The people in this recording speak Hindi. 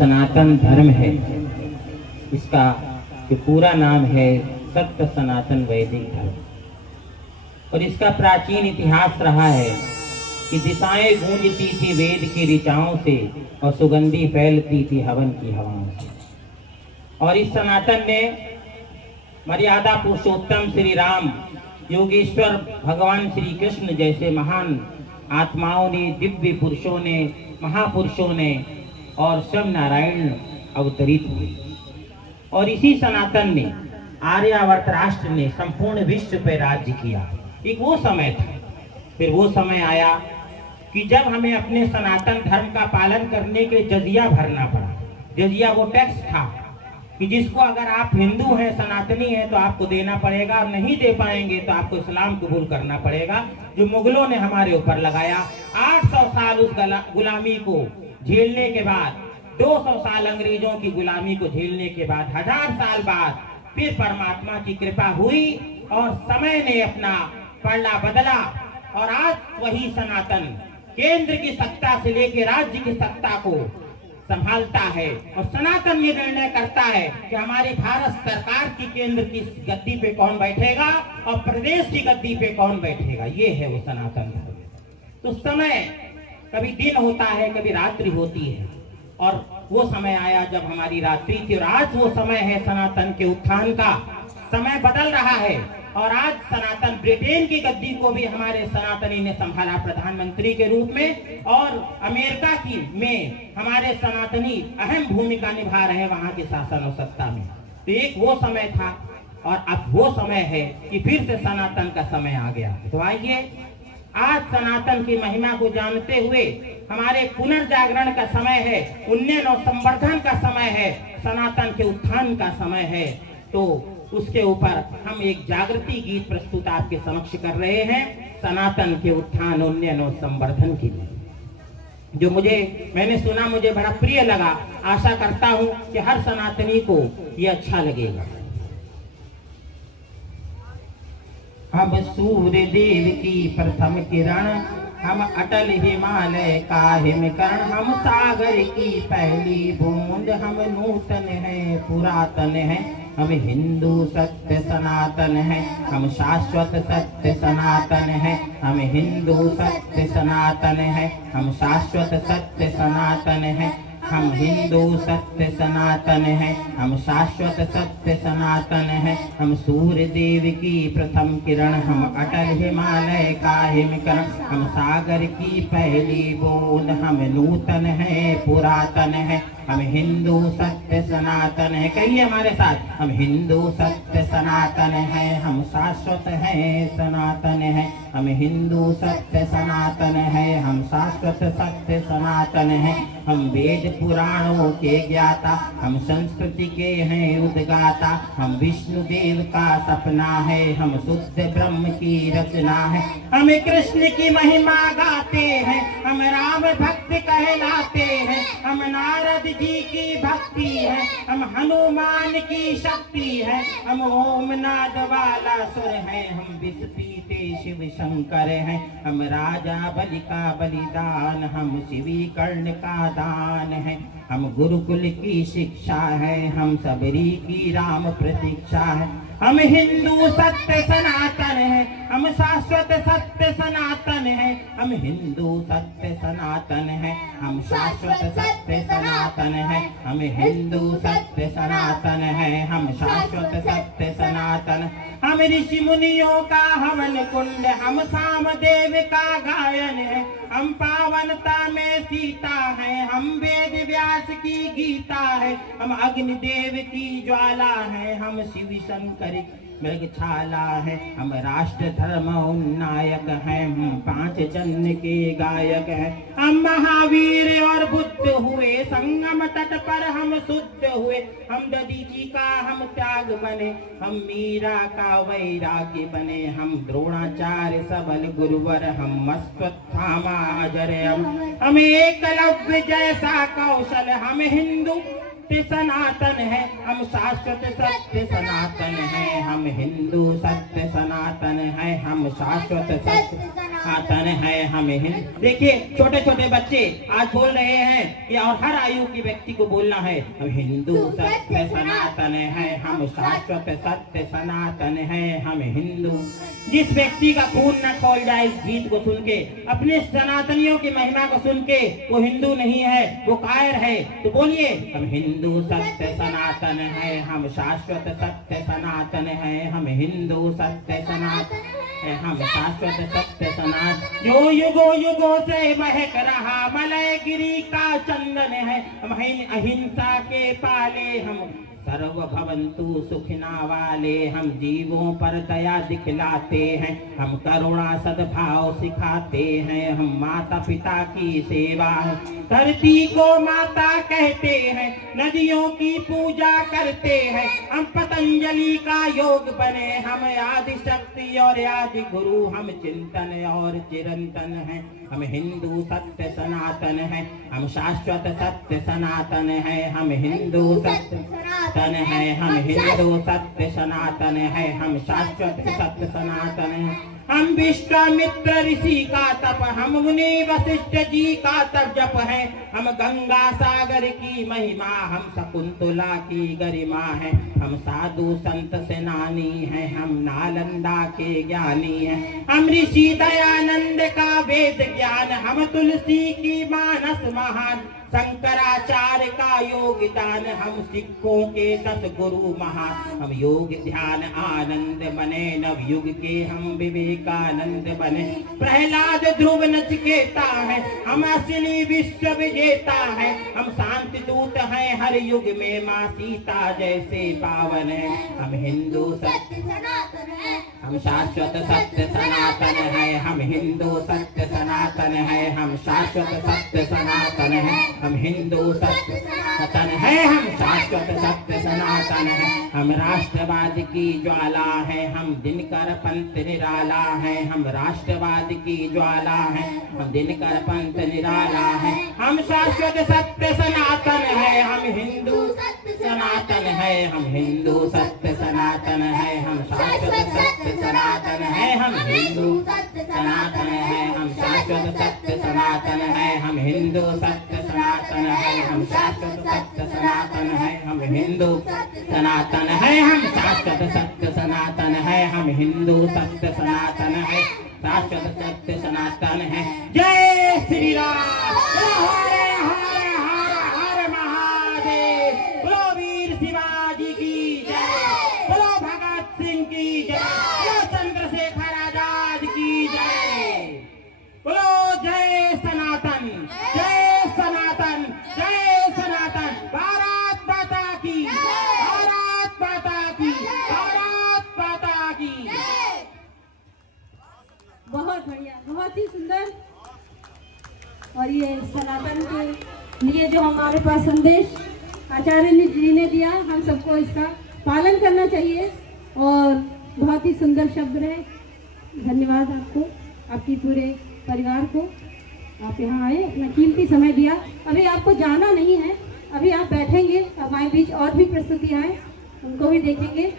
सनातन धर्म है, इसका जो पूरा नाम है सत्य सनातन वैदिक धर्म, और इसका प्राचीन इतिहास रहा है कि दिशाएं गूंजती थी वेद की ऋचाओं से और सुगंधी फैलती थी हवन की हवाओं से। और इस सनातन ने मर्यादा पुरुषोत्तम श्री राम, योगेश्वर भगवान श्री कृष्ण जैसे महान आत्माओं ने, दिव्य पुरुषों ने, महापुरुषों ने और शिव नारायण अवतरित हुए। और इसी सनातन ने, आर्यावर्त राष्ट्र ने संपूर्ण विश्व पर राज्य किया। एक वो समय था, फिर वो समय आया कि जब हमें अपने सनातन धर्म का पालन करने के जजिया भरना पड़ा। जजिया वो टैक्स था कि जिसको अगर आप हिंदू हैं, सनातनी हैं, तो आपको देना पड़ेगा, और नहीं दे पाएंगे तो आपको इस्लाम कबूल करना पड़ेगा, जो मुगलों ने हमारे ऊपर लगाया। 800 साल उस गुलामी को झेलने के बाद, 200 साल अंग्रेजों की गुलामी को झेलने के बाद, 1000 साल बाद फिर परमात्मा की कृपा हुई और समय ने अपना पलड़ा बदला, और आज वही सनातन केंद्र की सत्ता से लेकर राज्य की सत्ता को संभालता है। और सनातन ये निर्णय करता है कि हमारी भारत सरकार की केंद्र की गद्दी पे कौन बैठेगा और प्रदेश की गद्दी पे कौन बैठेगा। ये है वो सनातन धर्म। तो समय कभी दिन होता है, कभी रात्रि होती है, और वो समय आया जब हमारी रात्रि थी, और आज वो समय है सनातन के उत्थान का। समय बदल रहा है, और आज सनातन ब्रिटेन की गद्दी को भी हमारे सनातनी ने संभाला प्रधानमंत्री के रूप में, और अमेरिका की में हमारे सनातनी अहम भूमिका निभा रहे हैं वहां के शासन और सत्ता में। तो एक वो समय था, और अब वो समय है कि फिर से सनातन का समय आ गया। तो आइए आज सनातन की महिमा को जानते हुए, हमारे पुनर्जागरण का समय है, उन्नयन और संवर्धन का समय है, सनातन के उत्थान का समय है। तो उसके ऊपर हम एक जागृति गीत प्रस्तुत आपके समक्ष कर रहे हैं, सनातन के उत्थान, उन्नयन और संवर्धन के लिए, जो मैंने सुना, मुझे बड़ा प्रिय लगा। आशा करता हूं कि हर सनातनी को ये अच्छा लगेगा। हम सूर्य देव की प्रथम किरण, हम अटल हिमालय का हिमकरण, हम सागर की पहली बूंद, हम नूतन है पुरातन है, हम हिंदू सत्य सनातन है, हम शाश्वत सत्य सनातन है, हम हिंदू सत्य सनातन है, हम शाश्वत सत्य सनातन है, हम हिंदू सत्य सनातन है, हम शाश्वत सत्य सनातन है, हम सूर्य देव की प्रथम किरण, हम अटल हिमालय का हिमकरण, हम सागर की पहली बूंद, हम नूतन है पुरातन है, हम हिंदू सत्य सनातन है। कहिए हमारे साथ, हम हिंदू सत्य सनातन है, हम शाश्वत है सनातन है, हम हिंदू सत्य सनातन है, हम शाश्वत सत्य सनातन है, हम वेद पुराणों के ज्ञाता, हम संस्कृति के हैं उद्गाता, हम विष्णु देव का सपना है, हम शुद्ध ब्रह्म की रचना है, हम कृष्ण की महिमा गाते हैं, हम राम भक्त कहलाते हैं, हम नारद जी की भक्ति है, हम हनुमान की शक्ति है, हम ओम नाद वाला सुर है, हम विष पीते शिव शंकर है, हम राजा बलि का बलिदान, हम शिवी कर्ण का दान है, हम गुरुकुल की शिक्षा है, हम सबरी की राम प्रतीक्षा है, हम हिंदू सत्य सनातन है, हम शाश्वत सत्य सनातन है, हम हिंदू सत्य सनातन है, हम शाश्वत सत्य सनातन है, हम हिंदू सत्य सनातन है, हम शाश्वत सत्य सनातन, हम ऋषि मुनियों का हवन कुंड, हम सामदेव का गायन है, हम पावनता में सीता है, हम वेद व्यास की गीता है, हम अग्निदेव की ज्वाला है, हम शिव शंकर मृगछाला है, हम राष्ट्र धर्म उन्नायक हैं, हम 5 जन्म के गायक हैं, हम महावीर और बुद्ध हुए, संगम तट पर हम शुद्ध हुए, हम दधीची का हम त्याग बने, हम मीरा का वैराग्य बने, हम द्रोणाचार्य सबल गुरुवर, हम अश्वत्थामा अजर, हम एकलव्य जैसा कौशल, हम हिंदू सनातन है, हम शाश्वत सत्य सनातन है, हम हिंदू सत्य सनातन है, हम शाश्वत सत्य सनातन है, हम हिंदू। देखिए छोटे छोटे बच्चे आज बोल रहे हैं कि और हर आयु की व्यक्ति को बोलना है, हम हिंदू सत्य सनातन है, हम शाश्वत सत्य सनातन है, हम हिंदू। जिस व्यक्ति का खून न खौल जाए इस गीत को सुन के, अपने सनातनियों की महिमा को सुन के, वो हिंदू नहीं है, वो कायर है। तो बोलिए, हम हिंदू सत्य सनातन है, हम शाश्वत सत्य सनातन है, हम हिंदू सत्य सनातन है, हम शाश्वत सत्य सनातन। जो युगों युगों से महक रहा मलय गिरी का चंदन है, हम अहिंसा के पाले, हम सर्व भवन्तु सुखिना वाले, हम जीवों पर दया दिखलाते हैं, हम करुणा सद्भाव सिखाते हैं, हम माता पिता की सेवा है, धरती को माता कहते हैं, नदियों की पूजा करते हैं, हम पतंजलि का योग बने, हम आदि शक्ति और आदि गुरु, हम चिंतन और चिरंतन हैं, हम हिंदू सत्य सनातन है, हम शाश्वत सत्य सनातन है, हम हिंदू सत्य सनातन है, हम हिंदू सत्य सनातन है, हम शाश्वत सत्य सनातन है, हम विश्वामित्र ऋषि का तप, हम मुनि वशिष्ठ जी का तप जप है, हम गंगा सागर की महिमा, हम शकुंतला की गरिमा है, हम साधु संत सेनानी हैं, हम नालंदा के ज्ञानी हैं, हम ऋषि दयानंद का वेद ज्ञान, हम तुलसी की मानस महान, शंकराचार्य का योगदान, हम सिखों के 10 गुरु महान, हम योग ध्यान आनंद बने, नव युग के हम विवेकानंद बने, प्रहलाद ध्रुव नचिकेता है, हम असली विश्व विजेता है, हम शांति दूत हैं हर युग में, माँ सीता जैसे पावन है, हम हिंदू सत्य सनातन है, हम शाश्वत सत्य सनातन है, हम हिंदू सत्य सनातन है, हम शाश्वत सत्य सनातन है, हम हिंदू सत्य सनातन है, हम शाश्वत सत्य सनातन है, हम राष्ट्रवाद की ज्वाला है, हम दिनकर पंथ निराला है, हम राष्ट्रवाद की ज्वाला है, हम दिनकर पंथ निराला है, हम शाश्वत सत्य सनातन है, हम हिंदू सत्य सनातन है, हम हिंदू सत्य सनातन है, हम शाश्वत सत्य सनातन है, हम हिंदू सत्य सनातन है, हम शाश्वत सत्य सनातन है, हम हिंदू सत्य सनातन है, हम शाश्वत सत्य सनातन है, हम हिंदू सनातन है, हम शाश्वत सत्य सनातन है, हम हिंदू सत्य सनातन है, शाश्वत सत्य सनातन है। जय श्री राम, हरे हरे हर हर महादेव, बोलो वीर शिवाजी की जय, बोलो भगत सिंह की जय, बोलो चंद्रशेखर आजाद की जय, बोलो जय सनातन, जय सनातन, जय सनातन, भारत माता की, भारत माता की, भारत माता की। बहुत बढ़िया, बहुत ही सुंदर। और ये सनातन के लिए जो हमारे पास संदेश आचार्य जी ने दिया, हम सबको इसका पालन करना चाहिए और बहुत ही सुंदर शब्द रहे। धन्यवाद आपको, आपकी पूरे परिवार को, आप यहाँ आए, अपना कीमती समय दिया। अभी आपको जाना नहीं है, अभी आप बैठेंगे, हमारे बीच और भी प्रस्तुतियाँ हैं, उनको भी देखेंगे।